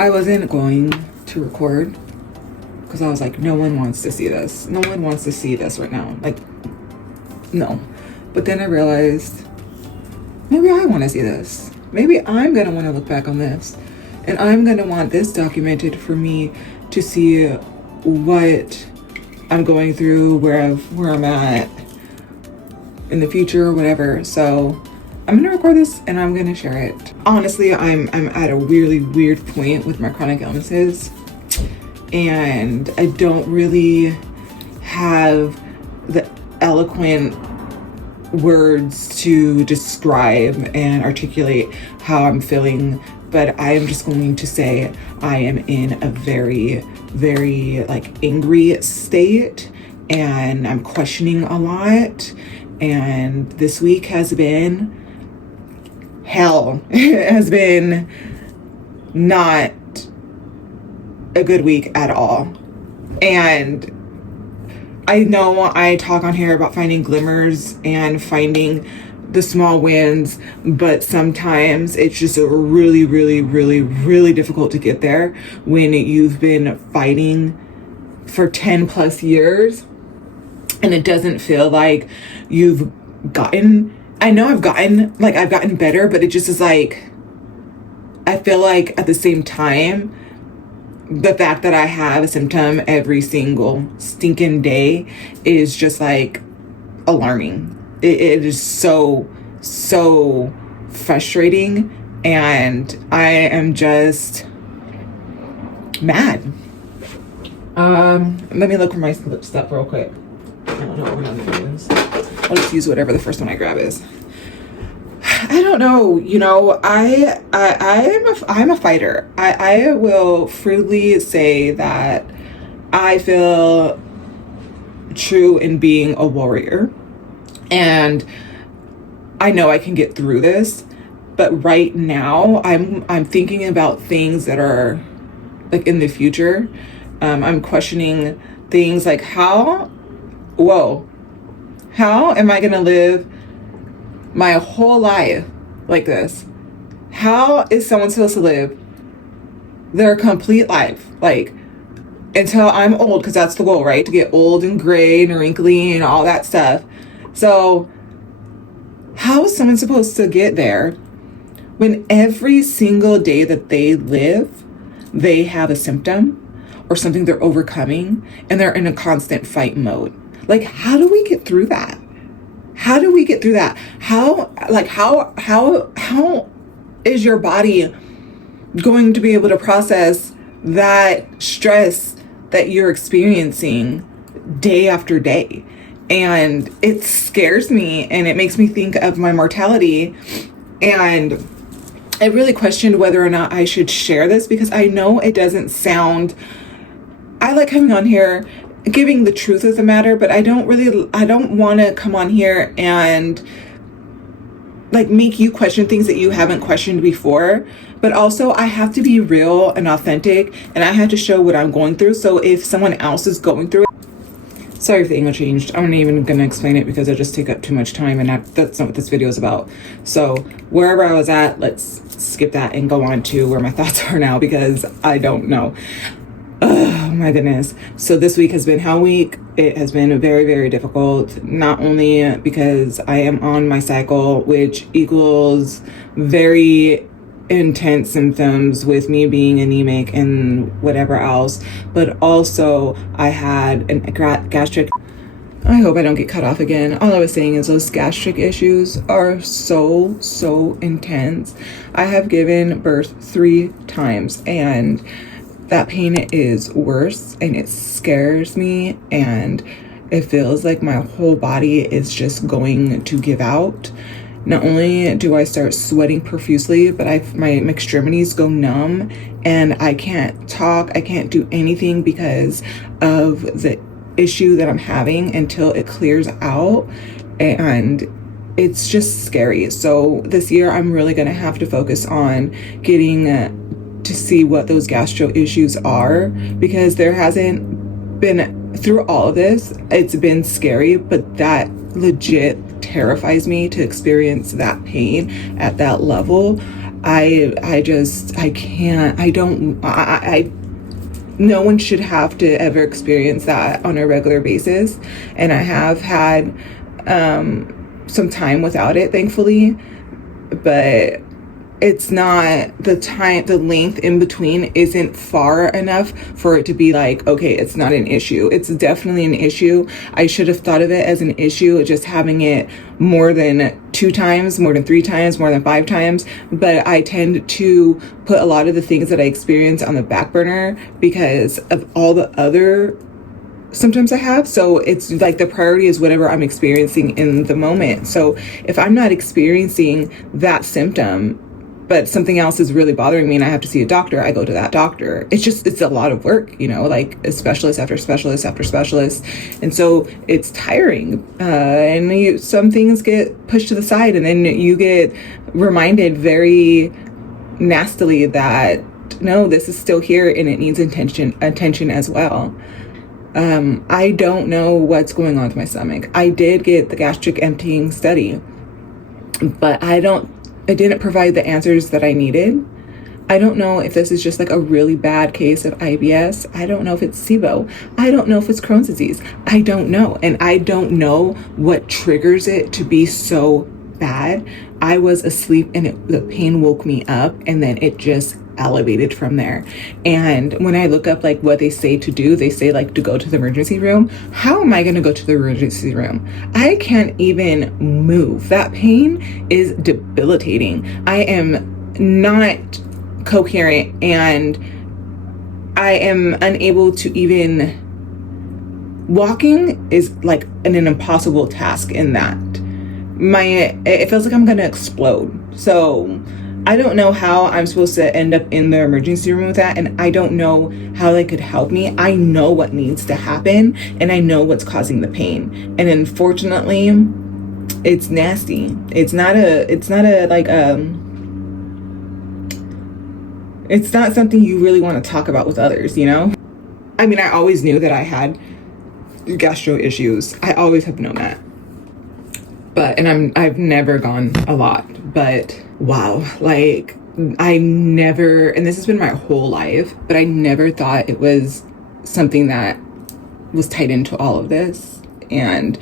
I wasn't going to record because I was like, no one wants to see this. No one wants to see this right now. Like, no. But then I realized, maybe I want to see this. Maybe I'm going to want to look back on this. And I'm going to want this documented for me to see what I'm going through, where I'm at in the future or whatever. So I'm going to record this and I'm going to share it. Honestly, I'm at a really weird point with my chronic illnesses. And I don't really have the eloquent words to describe and articulate how I'm feeling, but I am just going to say I am in a very, very like angry state, and I'm questioning a lot, and this week has been hell. It has been not a good week at all. And I know I talk on here about finding glimmers and finding the small wins, but sometimes it's just really, really, really, really difficult to get there when you've been fighting for 10 plus years and it doesn't feel like you've gotten, I know I've gotten better, but it just is like, I feel like at the same time, the fact that I have a symptom every single stinking day is just like alarming. It is so frustrating, and I am just mad. Let me look for my lip stuff real quick. I don't know what one of them is. I'll just use whatever the first one I grab is. I don't know, you know, I'm a fighter. I will freely say that I feel true in being a warrior, and I know I can get through this, but right now I'm thinking about things that are like in the future. I'm questioning things like how am I gonna live my whole life like this? How is someone supposed to live their complete life, like until I'm old? Because that's the goal, right? To get old and gray and wrinkly and all that stuff. So how is someone supposed to get there when every single day that they live, they have a symptom or something they're overcoming and they're in a constant fight mode? Like, how do we get through that? How do we get through that? How is your body going to be able to process that stress that you're experiencing day after day? And it scares me, and it makes me think of my mortality. And I really questioned whether or not I should share this, because I know it doesn't sound, I like coming on here giving the truth of the matter, but I don't want to come on here and like make you question things that you haven't questioned before. But also I have to be real and authentic, and I have to show what I'm going through. So if someone else is going through it, sorry if the English changed. I'm not even going to explain it because it'll just take up too much time, and that's not what this video is about. So wherever I was at, let's skip that and go on to where my thoughts are now, because I don't know. Oh my goodness. So this week has been Hell Week. It has been very, very difficult, not only because I am on my cycle, which equals very intense symptoms with me being anemic and whatever else, but also I had an gastric, I hope I don't get cut off again. All I was saying is those gastric issues are so intense. I have given birth 3 times, and that pain is worse, and it scares me, and it feels like my whole body is just going to give out. Not only do I start sweating profusely, but my extremities go numb, and I can't talk, I can't do anything because of the issue that I'm having until it clears out, and it's just scary. So this year I'm really gonna have to focus on getting to see what those gastro issues are, because there hasn't been, through all of this, it's been scary, but that legit terrifies me to experience that pain at that level. I can't, no one should have to ever experience that on a regular basis. And I have had some time without it, thankfully, but it's not the length in between isn't far enough for it to be like, okay, it's not an issue. It's definitely an issue. I should have thought of it as an issue, just having it more than 2 times, more than 3 times, more than 5 times. But I tend to put a lot of the things that I experience on the back burner because of all the other symptoms I have. So it's like the priority is whatever I'm experiencing in the moment. So if I'm not experiencing that symptom, but something else is really bothering me and I have to see a doctor, I go to that doctor. It's a lot of work, like a specialist after specialist after specialist. And so it's tiring. And some things get pushed to the side, and then you get reminded very nastily that, no, this is still here and it needs attention as well. I don't know what's going on with my stomach. I did get the gastric emptying study, but it didn't provide the answers that I needed. I don't know if this is just like a really bad case of IBS. I don't know if it's SIBO. I don't know if it's Crohn's disease. I don't know. And I don't know what triggers it to be so bad. I was asleep and the pain woke me up, and then it just elevated from there. And when I look up like what they say to do, they say like to go to the emergency room. How am I going to go to the emergency room? I can't even move. That pain is debilitating. I am not coherent, and I am unable to even, walking is like an impossible task in that. It feels like I'm going to explode. So I don't know how I'm supposed to end up in the emergency room with that, and I don't know how they could help me. I know what needs to happen, and I know what's causing the pain. And unfortunately, it's nasty. It's not something you really want to talk about with others, I mean, I always knew that I had gastro issues. I always have known that. I've never gone a lot, but wow, like I never, and this has been my whole life, but I never thought it was something that was tied into all of this. And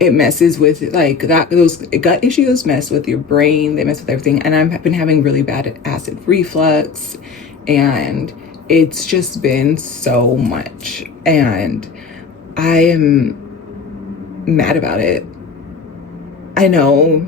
it messes with like that, those gut issues mess with your brain, they mess with everything. And I've been having really bad acid reflux, and it's just been so much. And I am mad about it. I know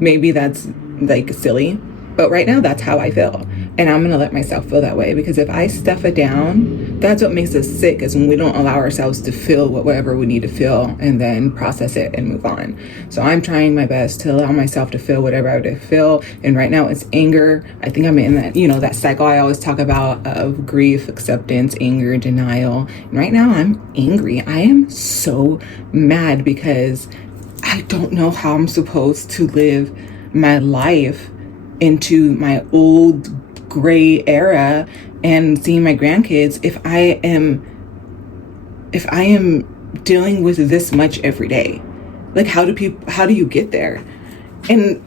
maybe that's like silly, but right now that's how I feel, and I'm gonna let myself feel that way, because if I stuff it down, that's what makes us sick, is when we don't allow ourselves to feel whatever we need to feel and then process it and move on. So I'm trying my best to allow myself to feel whatever I have to feel, and right now it's anger. I think I'm in that, that cycle I always talk about of grief, acceptance, anger, denial. And right now I'm angry. I am so mad because I don't know how I'm supposed to live my life into my old gray era and seeing my grandkids if I am dealing with this much every day. Like, how do you get there? And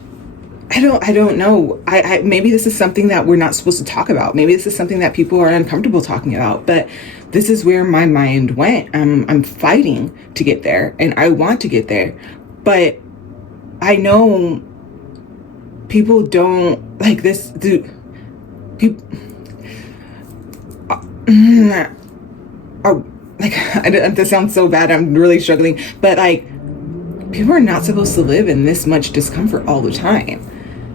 I don't know. I maybe this is something that we're not supposed to talk about. Maybe this is something that people are uncomfortable talking about, but this is where my mind went. I'm fighting to get there, and I want to get there, but I know people don't like this. Dude, people, this sounds so bad. I'm really struggling, but like, people are not supposed to live in this much discomfort all the time.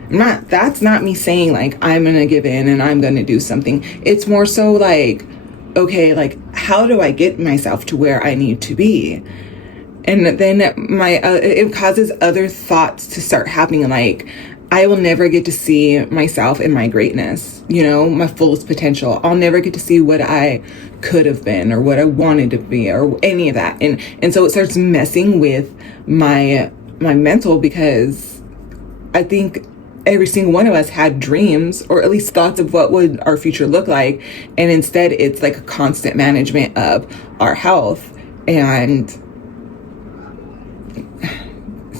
That's not me saying like I'm gonna give in and I'm gonna do something. It's more so like, okay, like how do I get myself to where I need to be? And then it causes other thoughts to start happening, like I will never get to see myself in my greatness, my fullest potential. I'll never get to see what I could have been or what I wanted to be or any of that. And so it starts messing with my mental, because I think every single one of us had dreams, or at least thoughts of what would our future look like. And instead it's like a constant management of our health, and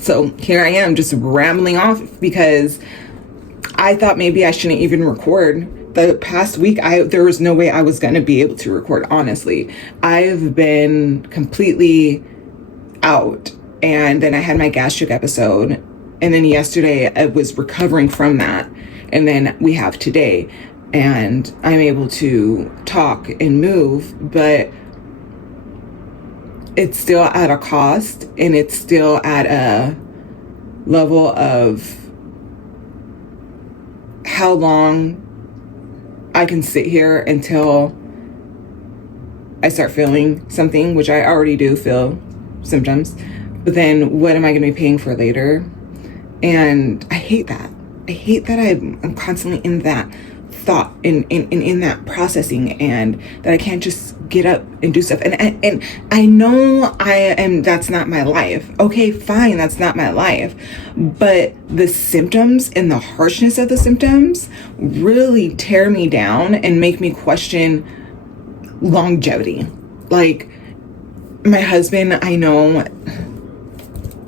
So here I am just rambling off because I thought maybe I shouldn't even record. The past week, there was no way I was going to be able to record, honestly. I've been completely out. And then I had my gastric episode. And then yesterday, I was recovering from that. And then we have today. And I'm able to talk and move. But it's still at a cost. And it's still at a level of how long I can sit here until I start feeling something, which I already do feel symptoms. But then what am I going to be paying for later? And I hate that. I hate that I'm constantly in that thought, in that processing, and that I can't just get up and do stuff. And I know that's not my life. Okay, fine, that's not my life. But the symptoms and the harshness of the symptoms really tear me down and make me question longevity. Like, my husband, I know,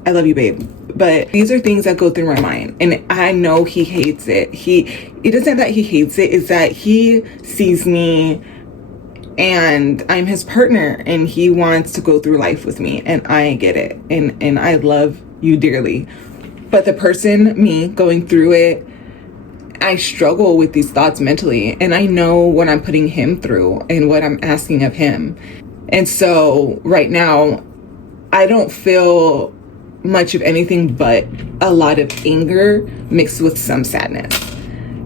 I love you, babe, but these are things that go through my mind, and I know he hates it. It isn't that he hates it, it's that he sees me and I'm his partner and he wants to go through life with me, and I get it, and I love you dearly. But the person, me, going through it, I struggle with these thoughts mentally, and I know what I'm putting him through and what I'm asking of him. And so right now, I don't feel much of anything but a lot of anger mixed with some sadness.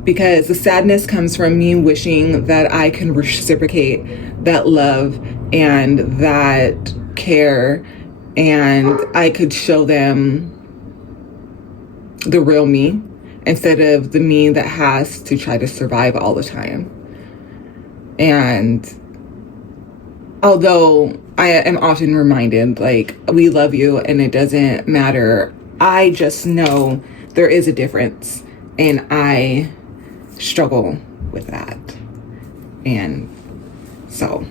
Because the sadness comes from me wishing that I can reciprocate that love and that care, and I could show them the real me instead of the me that has to try to survive all the time. And although I am often reminded, like, we love you and it doesn't matter, I just know there is a difference, and I struggle with that. And so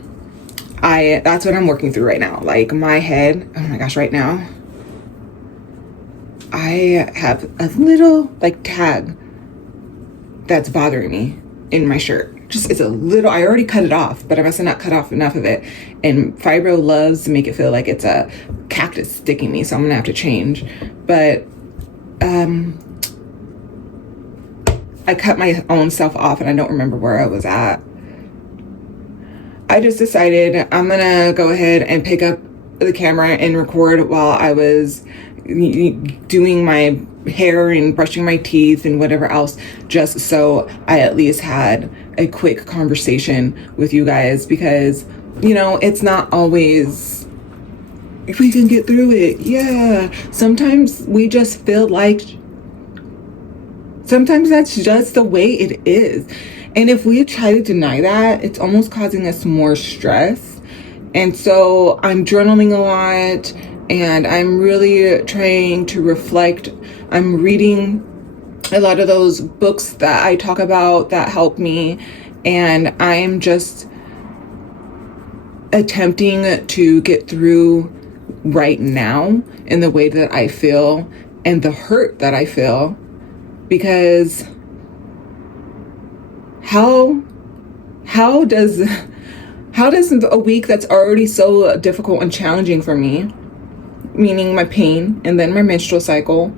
that's what I'm working through right now. Like, my head, oh my gosh, right now I have a little like tag that's bothering me in my shirt. Just, it's a little, I already cut it off, but I must have not cut off enough of it. And Fibro loves to make it feel like it's a cactus sticking me, so I'm gonna have to change. But I cut my own self off, and I don't remember where I was at. I just decided I'm gonna go ahead and pick up the camera and record while I was doing my hair and brushing my teeth and whatever else, just so I at least had a quick conversation with you guys, because, you know, it's not always, if we can get through it, yeah. Sometimes we just feel like, sometimes that's just the way it is. And if we try to deny that, it's almost causing us more stress. And so I'm journaling a lot, and I'm really trying to reflect. I'm reading a lot of those books that I talk about that help me, and I'm just attempting to get through right now in the way that I feel and the hurt that I feel, because how does a week that's already so difficult and challenging for me, meaning my pain and then my menstrual cycle,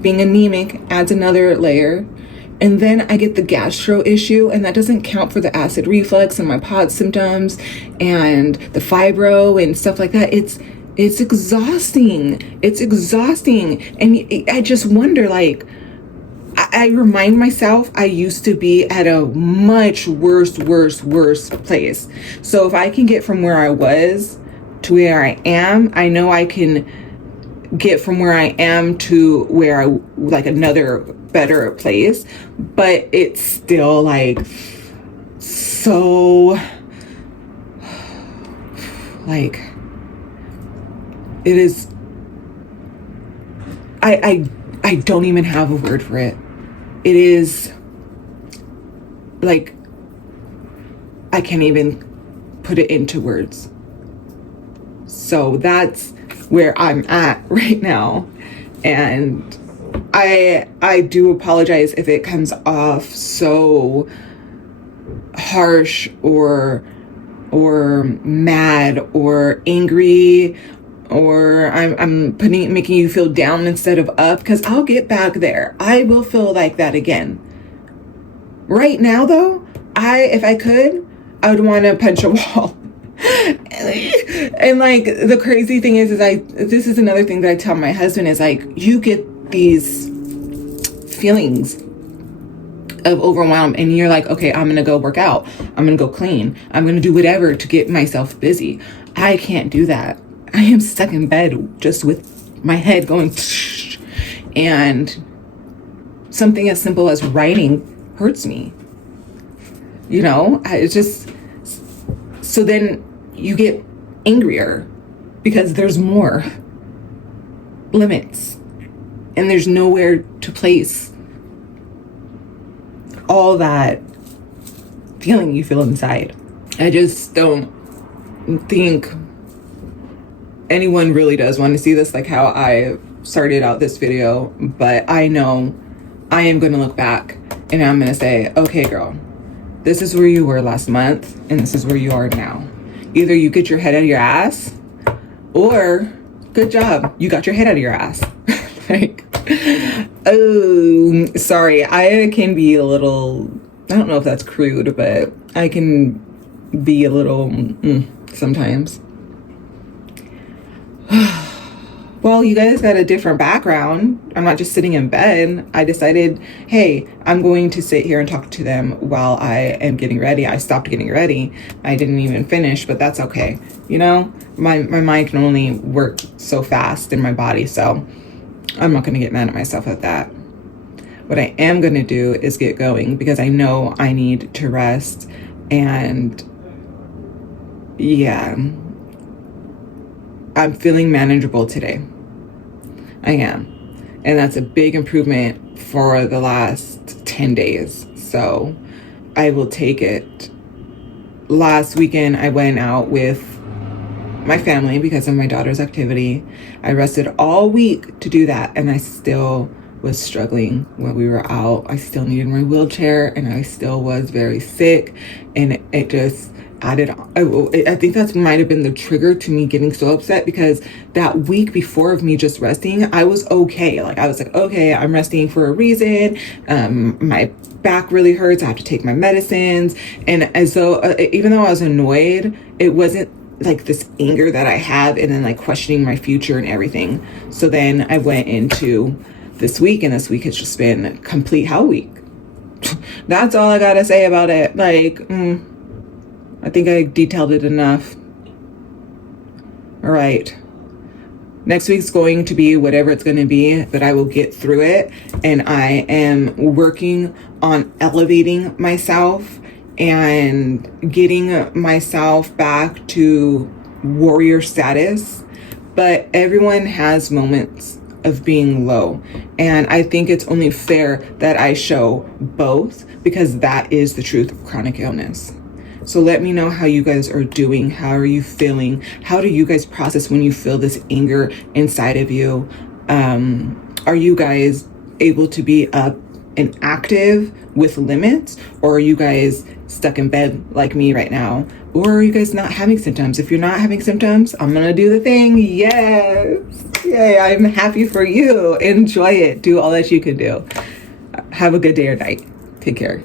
being anemic adds another layer, and then I get the gastro issue, and that doesn't count for the acid reflux and my POTS symptoms and the fibro and stuff like that. It's exhausting. It's exhausting. And I just wonder, like, I remind myself I used to be at a much worse place. So if I can get from where I was to where I am, I know I can get from where I am to where I, like, another better place. But it's still like so, like, it is, I don't even have a word for it. It is like, I can't even put it into words. So that's where I'm at right now. And I do apologize if it comes off so harsh or mad or angry, or I'm making you feel down instead of up, because I'll get back there. I will feel like that again. Right now though, if I could, I would want to punch a wall. And like, the crazy thing is this is another thing that I tell my husband, is like, you get these feelings of overwhelm and you're like, okay, I'm gonna go work out, I'm gonna go clean, I'm gonna do whatever to get myself busy. I can't do that. I am stuck in bed just with my head going and something as simple as writing hurts me. You know, so then you get angrier because there's more limits and there's nowhere to place all that feeling you feel inside. I just don't think anyone really does want to see this, like how I started out this video, but I know I am going to look back and I'm going to say, okay, girl, this is where you were last month and this is where you are now. Either you get your head out of your ass, or good job, you got your head out of your ass. Like, oh, sorry, I can be a little, I don't know if that's crude, but I can be a little sometimes. Well, you guys got a different background. I'm not just sitting in bed. I decided, hey, I'm going to sit here and talk to them while I am getting ready. I stopped getting ready. I didn't even finish, but that's okay. You know, my mind can only work so fast in my body, so I'm not going to get mad at myself at that. What I am going to do is get going, because I know I need to rest. And yeah, I'm feeling manageable today. I am. And that's a big improvement for the last 10 days. So I will take it. Last weekend, I went out with my family because of my daughter's activity. I rested all week to do that, and I still was struggling when we were out. I still needed my wheelchair, and I still was very sick, and it just added. I think that might have been the trigger to me getting so upset, because that week before of me just resting, I was okay. Like, I was like, okay, I'm resting for a reason. My back really hurts. I have to take my medicines. And as though, even though I was annoyed, it wasn't like this anger that I have and then like questioning my future and everything. So then I went into this week, and this week has just been complete hell week. That's all I gotta say about it. Like, I think I detailed it enough. All right. Next week's going to be whatever it's going to be, but I will get through it. And I am working on elevating myself and getting myself back to warrior status. But everyone has moments of being low. And I think it's only fair that I show both, because that is the truth of chronic illness. So let me know how you guys are doing. How are you feeling? How do you guys process when you feel this anger inside of you? Are you guys able to be up and active with limits? Or are you guys stuck in bed like me right now? Or are you guys not having symptoms? If you're not having symptoms, I'm gonna do the thing. Yes. Yay, I'm happy for you. Enjoy it. Do all that you can do. Have a good day or night. Take care.